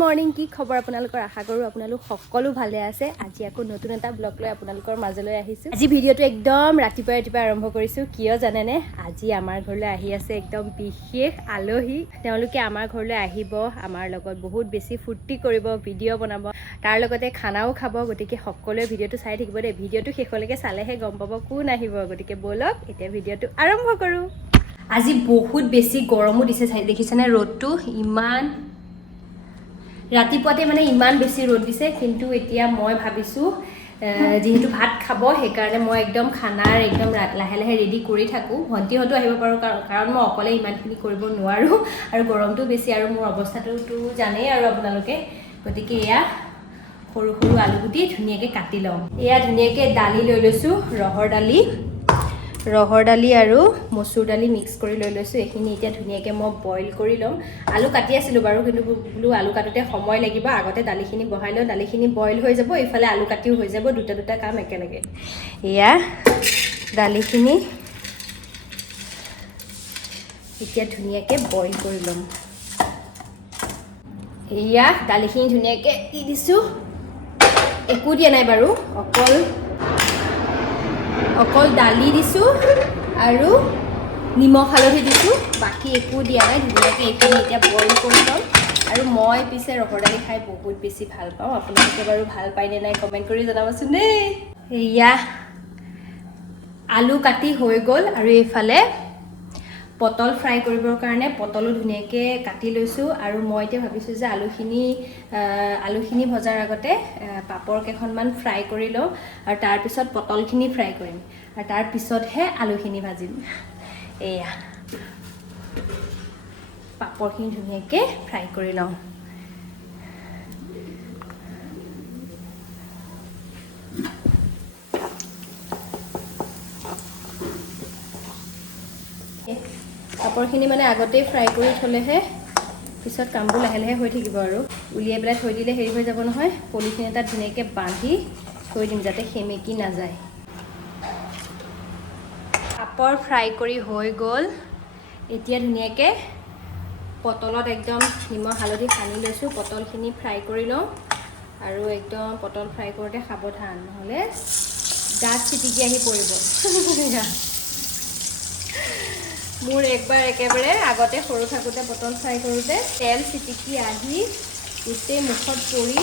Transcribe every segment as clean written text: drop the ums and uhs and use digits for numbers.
morning কি খবৰ আপোনালোকৰ আশা কৰো আপোনালোক সকলো ভালে আছে আজি আকৌ নতুন এটা ব্লগ লৈ আপোনালোকৰ মাজলৈ আহিছো আজি ভিডিওটো একদম ৰাতিপুৱা আৰম্ভ কৰিছো কিয় জানেনে আজি আমাৰ ঘৰলৈ আহি আছে একদম বিশেষ আলহী তেওঁলোকে আমাৰ ঘৰলৈ আহিব আমাৰ লগত বহুত বেছি ফূৰ্তি কৰিব ভিডিও বনাব তাৰ লগতে খানাও খাব গতিকে সকলোৱে ভিডিওটো চাই থাকিব দে ভিডিওটো শেষলৈকে চালেহে গম পাব কোন আহিব গতিকে বলক এতিয়া ভিডিওটো আৰম্ভ কৰো আজি বহুত বেছি গৰমো দিছে চাই দেখিছানে ৰ'দটো ইমান ৰাতিপুৱাতে মানে ইমান বেছি ৰ'দ দিছে কিন্তু এতিয়া মই ভাবিছো যেহেতু ভাত খাব সেই কাৰণে মই একদম খানাৰ একদম লাহে লাহে ৰেডি কৰি থাকো ভন্টিহতো আহিব পাৰো কাৰণ মই অকলে ইমানখিনি কৰিব নোৱাৰো আৰু গৰমটো বেছি আৰু মোৰ অৱস্থাটো জানেই আৰু আপোনালোকে গতিকে এয়া সৰু সৰু আলুগুটি ধুনীয়াকৈ কাটি লওঁ এয়া ধুনীয়াকৈ দালি লৈ লৈছো ৰহৰ দালি আৰু মচুৰ দালি মিক্স কৰি লৈ লৈছো এখিনি এতিয়া ধুনীয়াকৈ মই বইল কৰি লম আলু কাটি আছিলো বাৰু কিন্তু বুলু আলু কাটোতে সময় লাগিব আগতে দালিখিনি বহাই লওঁ দালিখিনি বইল হৈ যাব ইফালে আলু কাটিও হৈ যাব দুটা কাম একেলগে এয়া দালিখিনি এতিয়া ধুনীয়াকৈ বইল কৰি লম এয়া দালিখিনি ধুনীয়াকৈ দি দিছো একো দিয়া নাই বাৰু অকল দালি দিছো আৰু নিমখ হালধি দিছো বাকি একো দিয়া নাই ধুনীয়াকৈ এইখিনি এতিয়া বইল কৰি লম আৰু মই পিছে ৰহৰ দালি খাই বহুত বেছি ভাল পাওঁ আপোনালোকে বাৰু ভাল পায় নে নাই কমেণ্ট কৰি জনাবচোন দেই এয়া আলু কাটি হৈ গ'ল আৰু এইফালে পটল ফ্ৰাই কৰিবৰ কাৰণে পটলো ধুনীয়াকৈ কাটি লৈছো আৰু মই এতিয়া ভাবিছো যে আলুখিনি ভজাৰ আগতে পাপৰ কেইখনমান ফ্ৰাই কৰি লওঁ আৰু তাৰ পিছত পটলখিনি ফ্ৰাই কৰিম আৰু তাৰ পিছতহে আলুখিনি ভাজিম এয়া পাপৰখিনি ধুনীয়াকৈ ফ্ৰাই কৰি লওঁ পাপৰখিনি মানে আগতেই ফ্ৰাই কৰি থ'লেহে পিছত কামবোৰ লাহে লাহে হৈ থাকিব আৰু উলিয়াই পেলাই থৈ দিলে হেৰি হৈ যাব নহয় পলিথিন এটা ধুনীয়াকৈ বান্ধি থৈ দিম যাতে সেমেকি নাযায় পাপৰ ফ্ৰাই কৰি হৈ গ'ল এতিয়া ধুনীয়াকৈ পটলত একদম নিমখ হালধি সানি লৈছোঁ পটলখিনি ফ্ৰাই কৰি লওঁ আৰু একদম পটল ফ্ৰাই কৰোঁতে সাৱধান নহ'লে গাত চিটিকি আহি পৰিব মোৰ একবাৰ একেবাৰে আগতে সৰু থাকোঁতে পটল ফ্ৰাই কৰোঁতে তেল চিটিকি আহি গোটেই মুখত পৰি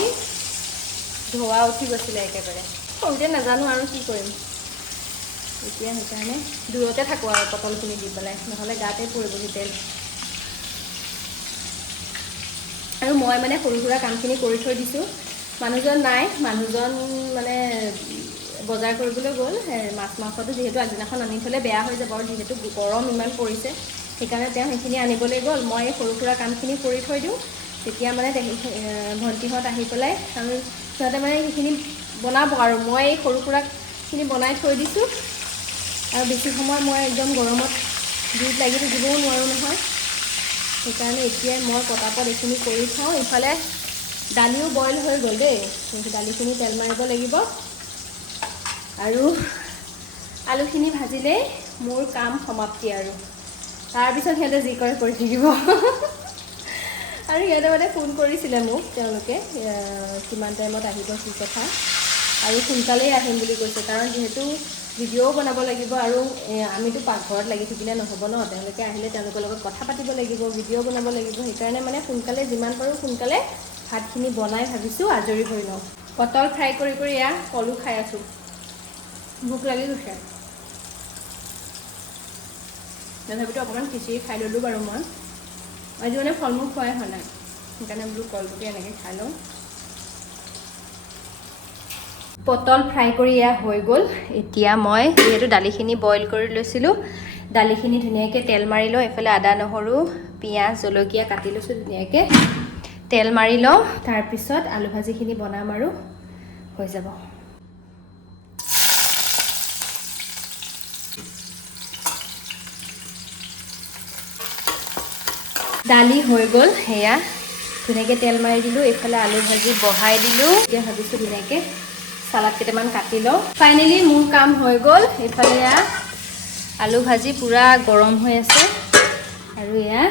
ধোৱা উঠি গৈছিলে একেবাৰে সৰুতে নাজানো আৰু কি কৰিম এতিয়া সেইকাৰণে দূৰতে থাকোঁ আৰু পটলখিনি দি পেলাই নহ'লে গাতে পৰিবহি তেল আৰু মই মানে সৰু সুৰা কামখিনি কৰি থৈ দিছোঁ মানুহজন নাই মানুহজন মানে বজাৰ কৰিবলৈ গ'ল মাছ মাংসটো যিহেতু আগদিনাখন আনি থ'লে বেয়া হৈ যাব আৰু যিহেতু গৰম ইমান পৰিছে সেইকাৰণে তেওঁ সেইখিনি আনিবলৈ গ'ল মই এই সৰু সুৰা কামখিনি কৰি থৈ দিওঁ তেতিয়া মানে ভণ্টিহঁত আহি পেলাই আৰু সিহঁতে মানে সেইখিনি বনাব আৰু মই এই সৰু সুৰাখিনি বনাই থৈ দিছোঁ আৰু বেছি সময় মই একদম গৰমত জুইত লাগি থাকিবও নোৱাৰোঁ নহয় সেইকাৰণে এতিয়াই মই পটাপট এইখিনি কৰি থওঁ ইফালে দালিও বইল হৈ গ'ল দেই দালিখিনি তেল মাৰিব লাগিব আৰু আলুখিনি ভাজিলেই মোৰ কাম সমাপ্তি আৰু তাৰপিছত সিহঁতে যি কৰে কৰি থাকিব আৰু সিহঁতে মানে ফোন কৰিছিলে মোক তেওঁলোকে কিমান টাইমত আহিব কি কথা আৰু সোনকালেই আহিম বুলি কৈছে কাৰণ যিহেতু ভিডিঅ'ও বনাব লাগিব আৰু আমিতো পাকঘৰত লাগি থাকিলে নহ'ব ন তেওঁলোকে আহিলে তেওঁলোকৰ লগত কথা পাতিব লাগিব ভিডিঅ' বনাব লাগিব সেইকাৰণে মানে সোনকালে যিমান পাৰোঁ সোনকালে ভাতখিনি বনাই ভাবিছোঁ আজৰি হৈ লওঁ পটল ফ্ৰাই কৰি এয়া কলো খাই আছোঁ ভোক লাগি গৈছে তথাপিতো অকণমান খিচিৰি খাই ল'লোঁ বাৰু মই আজি মানে ফল মূল খোৱাই হোৱা নাই সেইকাৰণে বোলো কলগুটি এনেকৈ খাই লওঁ পটল ফ্ৰাই কৰি এয়া হৈ গ'ল এতিয়া মই যিহেতু দালিখিনি বইল কৰি লৈছিলোঁ দালিখিনি ধুনীয়াকৈ তেল মাৰি লওঁ এইফালে আদা নহৰু পিঁয়াজ জলকীয়া কাটি লৈছোঁ ধুনীয়াকৈ তেল মাৰি লওঁ তাৰপিছত আলু ভাজিখিনি বনাম আৰু হৈ যাব দালি হৈ গ'ল সেয়া ধুনীয়াকৈ তেল মাৰি দিলোঁ এইফালে আলু ভাজি বহাই দিলোঁ এতিয়া ভাবিছোঁ ধুনীয়াকৈ চালাড কেইটামান কাটি লওঁ ফাইনেলি মোৰ কাম হৈ গ'ল এইফালে এয়া আলু ভাজি পূৰা গৰম হৈ আছে আৰু এয়া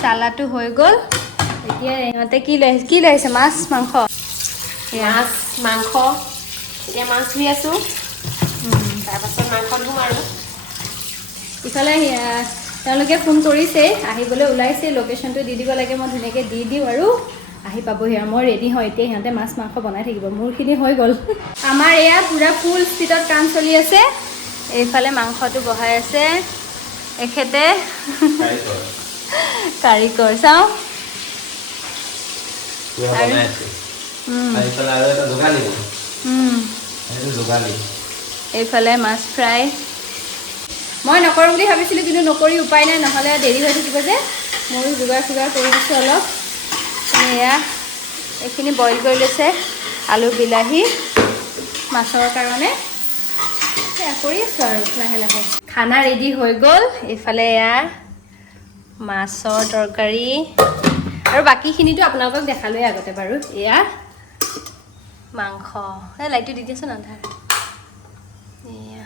চালাডটো হৈ গ'ল এতিয়া ইহঁতে কি লৈ আহিছে মাছ মাংস মাংস এতিয়া মাছ ধুই আছোঁ তাৰপাছত মাংস ধুম আৰু ইফালে তেওঁলোকে ফোন কৰিছে আহিবলৈ ওলাইছে লোকেশ্যনটো দি দিব লাগে মই ধুনীয়াকৈ দি দিওঁ আৰু আহি পাবহি আৰু মই ৰেডি হয় এতিয়া সিহঁতে মাছ মাংস বনাই থাকিব মোৰখিনি হৈ গ'ল আমাৰ এয়া পূৰা ফুল স্পীডত কাম চলি আছে এইফালে মাংসটো বহাই আছে এখেতে কাৰিকৰ চাওঁ এইফালে মাছ ফ্ৰাই মই নকৰোঁ বুলি ভাবিছিলোঁ কিন্তু নকৰি উপায় নাই নহ'লে দেৰি হৈ থাকিব যে ময়ো যোগাৰ কৰি দিছোঁ অলপ এয়া এইখিনি বইল কৰি লৈছে আলু বিলাহী মাছৰ কাৰণে সেয়া কৰি আছোঁ আৰু লাহে লাহে খানা ৰেডি হৈ গ'ল এইফালে এয়া মাছৰ তৰকাৰী আৰু বাকীখিনিতো আপোনালোকক দেখালোৱে আগতে বাৰু এয়া মাংস এই লাইটটো দি দিয়াচোন আন্ধাৰ এয়া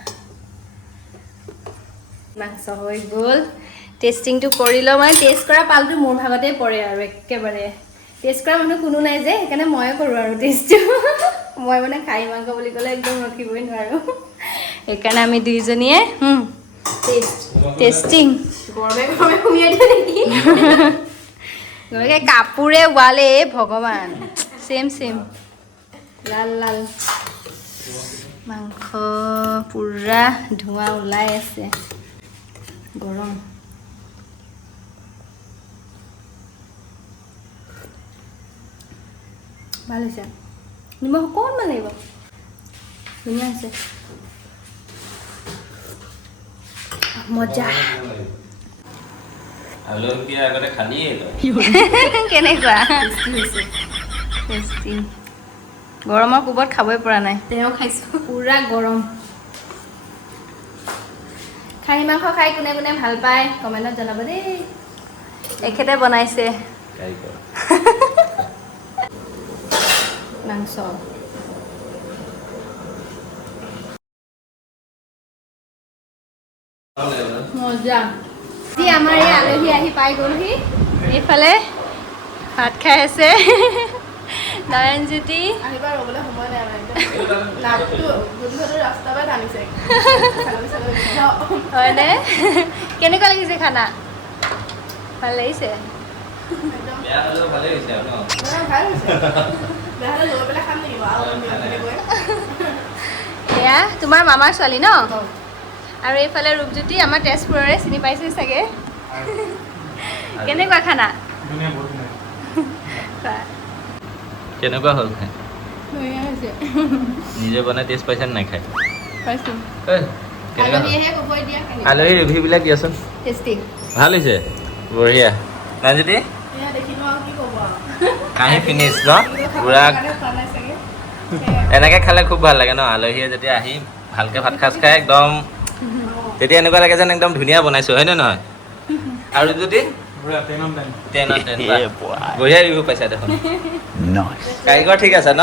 মাংস হৈ গ'ল টেষ্টিংটো কৰি লওঁ মানে টেষ্ট কৰা পালটো মোৰ ভাগতে পৰে আৰু একেবাৰে টেষ্ট কৰা মানুহ কোনো নাই যে সেইকাৰণে ময়ে কৰোঁ আৰু টেষ্টটো মই মানে খাহী মাংস বুলি ক'লে একদম ৰখিবই নোৱাৰোঁ সেইকাৰণে আমি দুইজনীয়ে টেষ্টিং গৰমে সুমিয়াই দিওঁ নেকি কাপোৰে ৱালে ভগৱান চেম লাল লাল মাংস পুৰা ধোঁৱা ওলাই আছে গৰম ভাল হৈছে নিমখ অকণমান লাগিব ধুনীয়া হৈছে মজা কেনেকুৱা গৰমৰ কোবত খাবই পৰা নাই তেওঁ খাইছোঁ পুৰা গৰম খাহী মাংস খাই কোনে কোনে ভাল পায় কমেণ্টত জনাব দেই এখেতে বনাইছে মাংস মজা আমাৰ এই আলহী আহি পাই গ'লহি এইফালে ভাত খাই আছে নয়নজ্যোতি আহিবা ৰ'বলৈ সময় নাই হয়নে কেনেকুৱা লাগিছে খানা ভাল লাগিছে এয়া তোমাৰ মামাৰ ছোৱালী ন আৰু এইফালে ৰূপজ্যোতি আমাৰ তেজপুৰৰে চিনি পাইছে চাগে কেনেকুৱা খানা কেনেকুৱা হ'ল খাই নিজে বনাই টেষ্ট পাইছা নাই খাই আলহী ৰিভিউবিলাক দিয়াচোন ভাল হৈছে বঢ়িয়া নাজিতি কাহি ফিনিছ ন পুৰা এনেকৈ খালে খুব ভাল লাগে ন আলহীয়ে যেতিয়া আহি ভালকৈ ভাত সাজ খাই একদম তেতিয়া এনেকুৱা লাগে যেন একদম ধুনীয়া বনাইছোঁ হয়নে নহয় আৰু যদি বঢ়িয়া ৰিভিউ পাইছা দেখোন কাৰিকৰ ঠিক আছে ন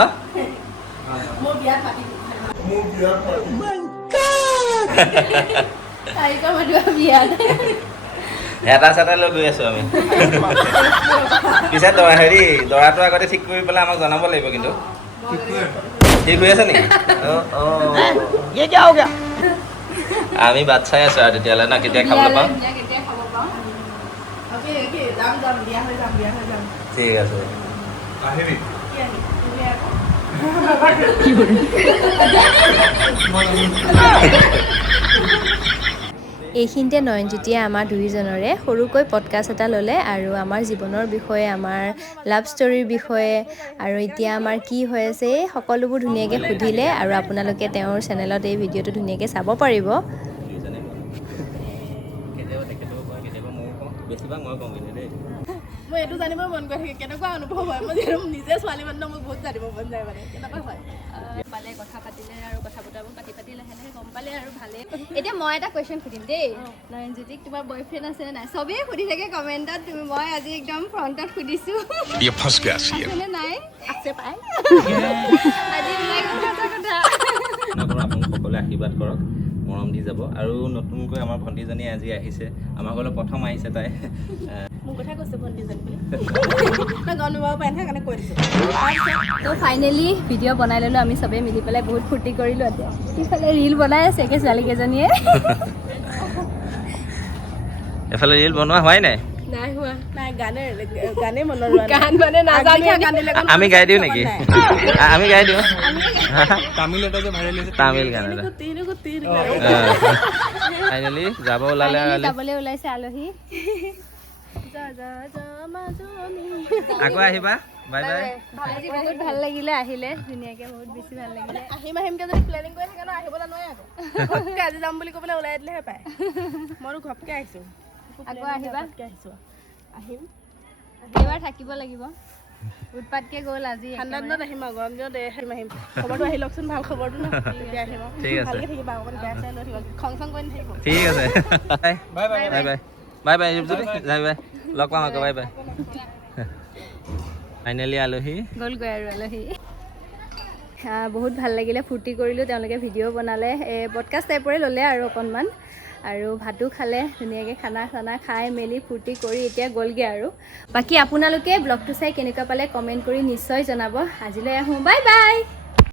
এটা চেটা লৈ গৈ আছোঁ আমি পিছে দৰাটো আগতে ঠিক কৰি পেলাই আমাক জনাব লাগিব কিন্তু ঠিক হৈ আছে নেকি আমি বাট চাই আছোঁ আৰু তেতিয়াহ'লে ন কেতিয়া খাবলৈ পাম ঠিক আছে এইখিনিতে নয়নজ্যোতিয়ে আমাৰ দুয়োজনৰে সৰুকৈ পডকাষ্ট এটা ল'লে আৰু আমাৰ জীৱনৰ বিষয়ে আমাৰ লাভ ষ্টৰীৰ বিষয়ে আৰু এতিয়া আমাৰ কি হৈ আছে এই সকলোবোৰ ধুনীয়াকৈ সুধিলে আৰু আপোনালোকে তেওঁৰ চেনেলত এই ভিডিঅ'টো ধুনীয়াকৈ চাব পাৰিব মই এইটো জানিব মন কৰি থাকে কেনেকুৱা অনুভৱ হয় মই নিজে ছোৱালী মানুহ মোক বহুত জানিব মন যায় মানে কেনেকুৱা হয় পালে কথা পাতিলে আৰু কথা বতৰাবোৰ পাতি লাহে লাহে গম পালে আৰু ভালে এতিয়া মই এটা কুৱেশ্যন সুধিম দেই নয়নজ্যোতিক তোমাৰ বয়ফ্ৰেণ্ড আছেনে নাই চবেই সুধি থাকে কমেণ্টত মই আজি একদম ফ্ৰণ্টত সুধিছোঁ আছেনে নাই আছে পাই আজি ওলাই গ'ল কথা আপোনালোক সকলোৱে আশীৰ্বাদ কৰক মৰম দি যাব আৰু নতুনকৈ আমাৰ ভণ্টিজনী আজি আহিছে আমাৰ ঘৰলৈ প্ৰথম আহিছে তাই মোৰ কথা কৈছে ভণ্টিজনী বুলি অনুভৱ পাই নহয় কাৰণে কৈ দিছোঁ তো ফাইনেলি ভিডিঅ' বনাই ল'লোঁ আমি চবেই মিলি পেলাই বহুত ফূৰ্তি কৰিলোঁ এতিয়া ইফালে ৰীল বনাই আছে একে ছোৱালীকেইজনীয়ে এফালে ৰীল বনোৱা হোৱাই নাই নাই হোৱা নাই গানে মনৰ গান মানে আমি গাই দিওঁ নেকি আমি গাই দিওঁ তামিল এটা যে ভাইৰেল হৈছে তামিল গান এটা ফাইনেলি যাব ওলালে যাবলৈ ওলাইছে আলহী আকৌ আহিবা বাই বাই আজি বহুত ভাল লাগিলে আহিলে ধুনীয়াকৈ বহুত বেছি ভাল লাগিলে আহিমকে যদি প্লেনিং কৰি থাকে ন আহিবলৈ নোৱাৰে আকৌ ঘপকে আজি যাম বুলি ক'বলৈ ওলাই দিলেহে পায় মইতো ঘপকে আহিছোঁ আকৌ আহিবা আহিছোঁ আহিম এবাৰ থাকিব লাগিব উৎপাতকে গ'ল আজি ঠাণ্ডা দিনত আহিম আৰু গৰম দিনত আহিম খবৰটো আহি লওকচোন ভাল খবৰটো ন তেতিয়া আহিম ঠিক আছে ভালকৈ থাকিবা অকণ বেয়া চেয়া লৈ থাকিবা খং চং কৰি নাথাকিব ঠিক আছে bye bye bye bye bye bye যদি বাই বাই লগ পাম আকৌ বাই বাই ফাইনেলি আলহী গ'লগৈ আৰু আলহী বহুত ভাল লাগিলে ফূৰ্তি কৰিলোঁ তেওঁলোকে ভিডিঅ' বনালে পডকাষ্ট টাইপৰে ল'লে আৰু অকণমান আৰু ভাতো খালে ধুনীয়াকৈ খানা চানা খাই মেলি ফূৰ্তি কৰি এতিয়া গ'লগৈ আৰু বাকী আপোনালোকে ব্লগটো চাই কেনেকুৱা পালে কমেণ্ট কৰি নিশ্চয় জনাব আজিলৈ আহোঁ বাই বাই